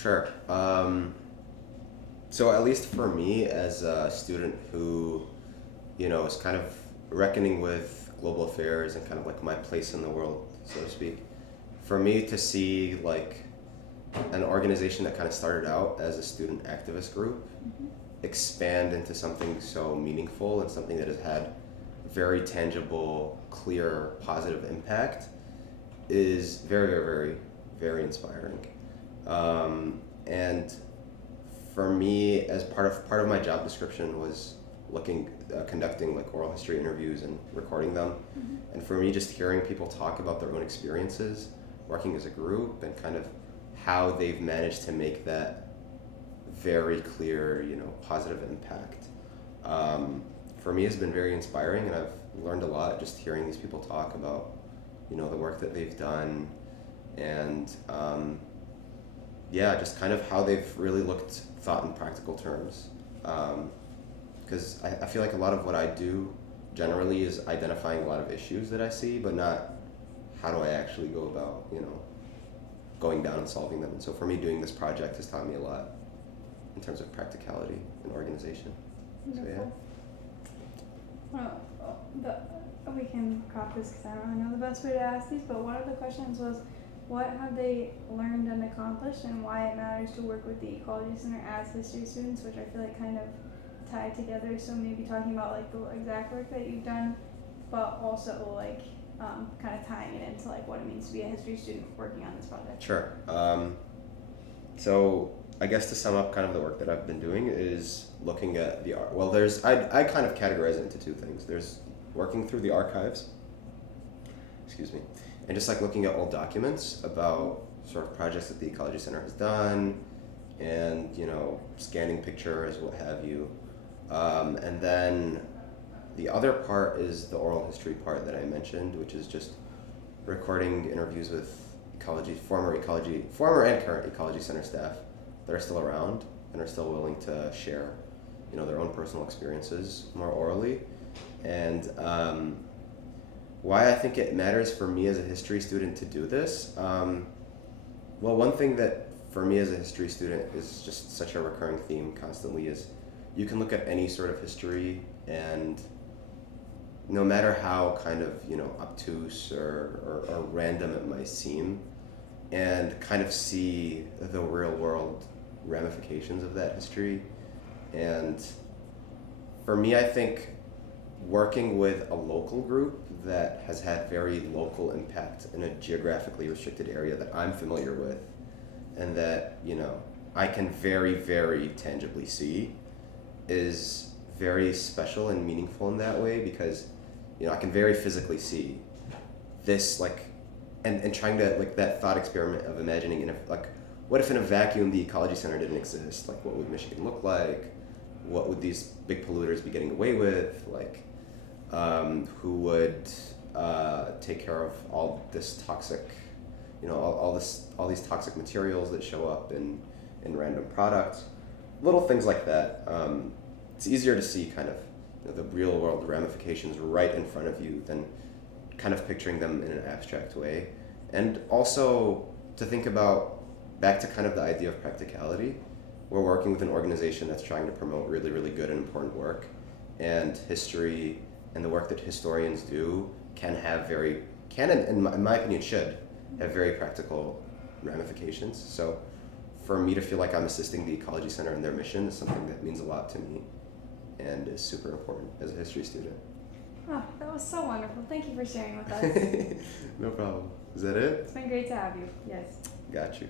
Sure. So at least for me, as a student who, is kind of reckoning with global affairs and kind of like my place in the world, so to speak, for me to see like an organization that kind of started out as a student activist group expand into something so meaningful and something that has had very tangible, clear, positive impact is very, very, very, very inspiring. And for me, as part of my job description was conducting like oral history interviews and recording them. And for me, just hearing people talk about their own experiences working as a group and kind of how they've managed to make that very clear, positive impact. For me, has been very inspiring, and I've learned a lot just hearing these people talk about, the work that they've done, and yeah, just kind of how they've really thought in practical terms. Because I feel like a lot of what I do generally is identifying a lot of issues that I see, but not how do I actually go about, going down and solving them. And so for me, doing this project has taught me a lot in terms of practicality and organization. Wonderful. So yeah. We can crop this because I don't really know the best way to ask these, but one of the questions was, what have they learned and accomplished, and why it matters to work with the Ecology Center as history students, which I feel like kind of tie together. So maybe talking about like the exact work that you've done, but also like kind of tying it into like what it means to be a history student working on this project. Sure. So I guess to sum up kind of the work that I've been doing is looking at I kind of categorize it into two things. There's working through the archives, excuse me, and just like looking at old documents about sort of projects that the Ecology Center has done, and scanning pictures, what have you. And then the other part is the oral history part that I mentioned, which is just recording interviews with former and current Ecology Center staff that are still around and are still willing to share, their own personal experiences more orally. And why I think it matters for me as a history student to do this. Well, one thing that for me as a history student is just such a recurring theme constantly is you can look at any sort of history, and no matter how kind of obtuse or random it might seem, and kind of see the real world ramifications of that history. And for me, I think working with a local group that has had very local impact in a geographically restricted area that I'm familiar with, and that I can very, very tangibly see, is very special and meaningful in that way, because I can very physically see this, like, and trying to, like, that thought experiment of imagining what if in a vacuum the Ecology Center didn't exist? Like, what would Michigan look like? What would these big polluters be getting away with? Like, who would take care of all this toxic, all these toxic materials that show up in random products, little things like that. It's easier to see kind of the real world ramifications right in front of you than kind of picturing them in an abstract way. And also to think about back to kind of the idea of practicality. We're working with an organization that's trying to promote really, really good and important work, and history and the work that historians do in my opinion, should have very practical ramifications. So for me to feel like I'm assisting the Ecology Center in their mission is something that means a lot to me and is super important as a history student. Oh, that was so wonderful. Thank you for sharing with us. No problem. Is that it? It's been great to have you. Yes. Got you.